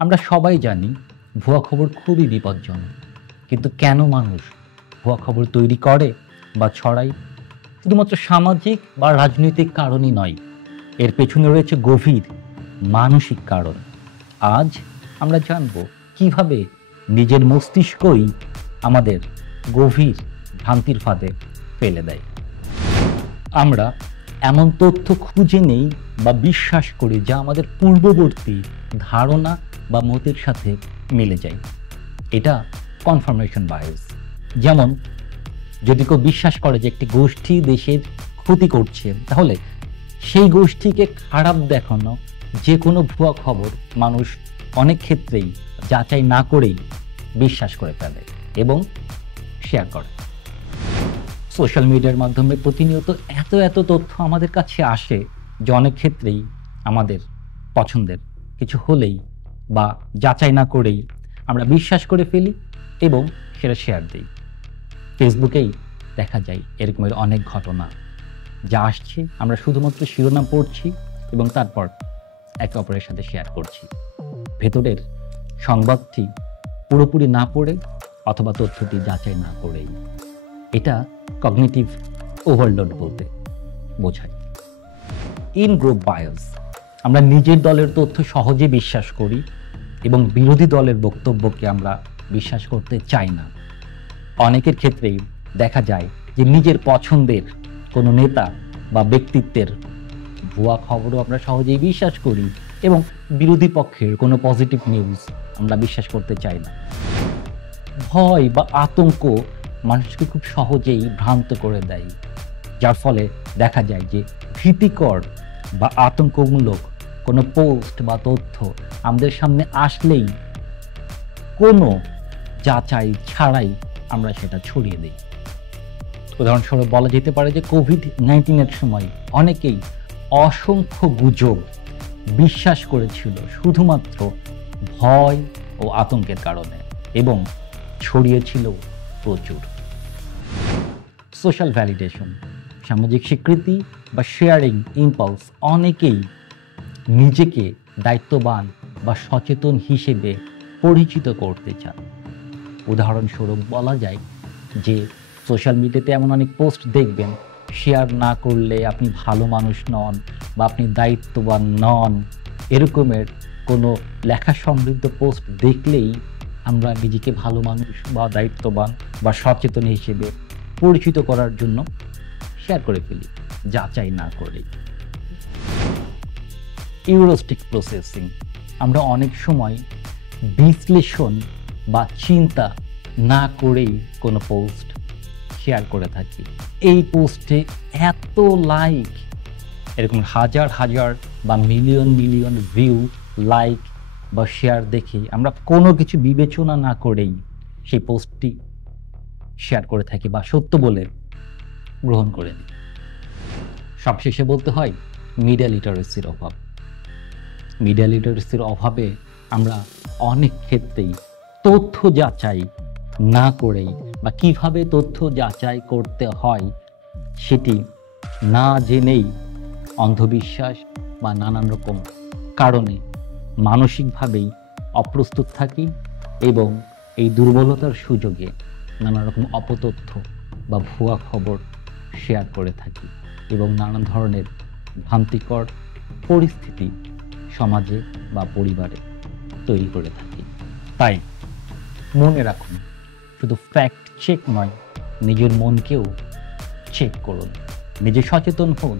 আমরা সবাই জানি ভুয়া খবর খুবই বিপজ্জনক, কিন্তু কেন মানুষ ভুয়া খবর তৈরি করে বা ছড়ায়? শুধুমাত্র সামাজিক বা রাজনৈতিক কারণই নয়, এর পেছনে রয়েছে গভীর মানসিক কারণ। আজ আমরা জানব কিভাবে নিজের মস্তিষ্কই আমাদের গভীর ভ্রান্তির ফাঁদে ফেলে দেয়। আমরা এমন তথ্য খুঁজে নেই বা বিশ্বাস করি যা আমাদের পূর্ববর্তী ধারণা বা মতের সাথে মিলে যায়। এটা কনফার্মেশন বায়াস। যেমন, যদি কেউ বিশ্বাস করে যে একটি গোষ্ঠী দেশের ক্ষতি করছে, তাহলে সেই গোষ্ঠীকে খারাপ দেখানো যে কোনো ভুয়া খবর মানুষ অনেক ক্ষেত্রেই যাচাই না করেই বিশ্বাস করে ফেলে এবং শেয়ার করে। সোশ্যাল মিডিয়ার মাধ্যমে প্রতিনিয়ত এত তথ্য আমাদের কাছে আসে যে অনেক ক্ষেত্রেই আমাদের পছন্দের কিছু হলেই বা যাচাই না করেই আমরা বিশ্বাস করে ফেলি এবং সেটা শেয়ার দিই। ফেসবুকেই দেখা যায় এরকমের অনেক ঘটনা যা আসছে, আমরা শুধুমাত্র শিরোনাম পড়ছি এবং তারপর একে অপরের সাথে শেয়ার করছি, ভেতরের সংবাদটি পুরোপুরি না পড়ে অথবা তথ্যটি যাচাই না করেই। এটা কগনিটিভ ওভারলোড বলতে বোঝায়। ইন গ্রুপ বায়াস, আমরা নিজের দলের তথ্য সহজে বিশ্বাস করি এবং বিরোধী দলের বক্তব্যকে আমরা বিশ্বাস করতে চাই না। অনেকের ক্ষেত্রেই দেখা যায় যে নিজের পছন্দের কোনো নেতা বা ব্যক্তিত্বের ভুয়া খবরও আমরা সহজেই বিশ্বাস করি এবং বিরোধী পক্ষের কোনো পজিটিভ নিউজ আমরা বিশ্বাস করতে চাই না। ভয় বা আতঙ্ক মানুষকে খুব সহজেই ভ্রান্ত করে দেয়, যার ফলে দেখা যায় যে ভীতিকর বা আতঙ্কমূলক কোনো পোস্ট বা তথ্য আমাদের সামনে আসলেই কোনো যাচাই ছাড়াই আমরা সেটা ছড়িয়ে দিই। উদাহরণস্বরূপ বলা যেতে পারে যে কোভিড-19 সময় অনেকেই অসংখ্য গুজব বিশ্বাস করেছিল শুধুমাত্র ভয় ও আতঙ্কের কারণে এবং ছড়িয়েছিল প্রচুর। সোশ্যাল ভ্যালিডেশন, সামাজিক স্বীকৃতি বা শেয়ারিং ইম্পালস অনেকেই নিজেকে দায়িত্ববান বা সচেতন হিসেবে পরিচিত করতে চান। উদাহরণস্বরূপ বলা যায় যে সোশ্যাল মিডিয়াতে এমন অনেক পোস্ট দেখবেন, শেয়ার না করলে আপনি ভালো মানুষ নন বা আপনি দায়িত্ববান নন, এরকমের কোনো লেখা সমৃদ্ধ পোস্ট দেখলেই আমরা নিজেকে ভালো মানুষ বা দায়িত্ববান বা সচেতন হিসেবে পরিচিত করার জন্য শেয়ার করে ফেলি, যাচাই না করেই। ইউরোস্টিক প্রসেসিং, আমরা অনেক সময় বিশ্লেষণ বা চিন্তা না করেই কোনো পোস্ট শেয়ার করে থাকি। এই পোস্টে এত লাইক, এরকম হাজার হাজার বা মিলিয়ন ভিউ, লাইক বা শেয়ার দেখে আমরা কোনো কিছু বিবেচনা না করেই সেই পোস্টটি শেয়ার করে থাকি বা সত্য বলে গ্রহণ করে নিই। সবশেষে বলতে হয় মিডিয়া লিটারেসির অভাব। মিডিয়া লিটারেসির অভাবে আমরা অনেক ক্ষেত্রেই তথ্য যাচাই না করেই বা কিভাবে তথ্য যাচাই করতে হয় সেটি না জেনেই অন্ধবিশ্বাস বা নানান রকম কারণে মানসিকভাবেই অপ্রস্তুত থাকি এবং এই দুর্বলতার সুযোগে নানা রকম অপতথ্য বা ভুয়া খবর শেয়ার করে থাকি এবং নানান ধরনের ভ্রান্তিকর পরিস্থিতি সমাজে বা পরিবারে তৈরি করে থাকি। তাই মনে রাখুন, শুধু ফ্যাক্ট চেক নয়, নিজের মনকেও চেক করুন, নিজে সচেতন হন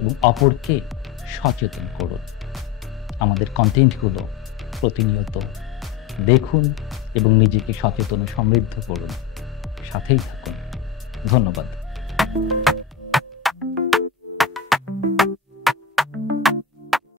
এবং অপরকে সচেতন করুন। আমাদের কন্টেন্টগুলো প্রতিনিয়ত দেখুন এবং নিজেকে সচেতন ও সমৃদ্ধ করুন। সাথেই থাকুন। ধন্যবাদ।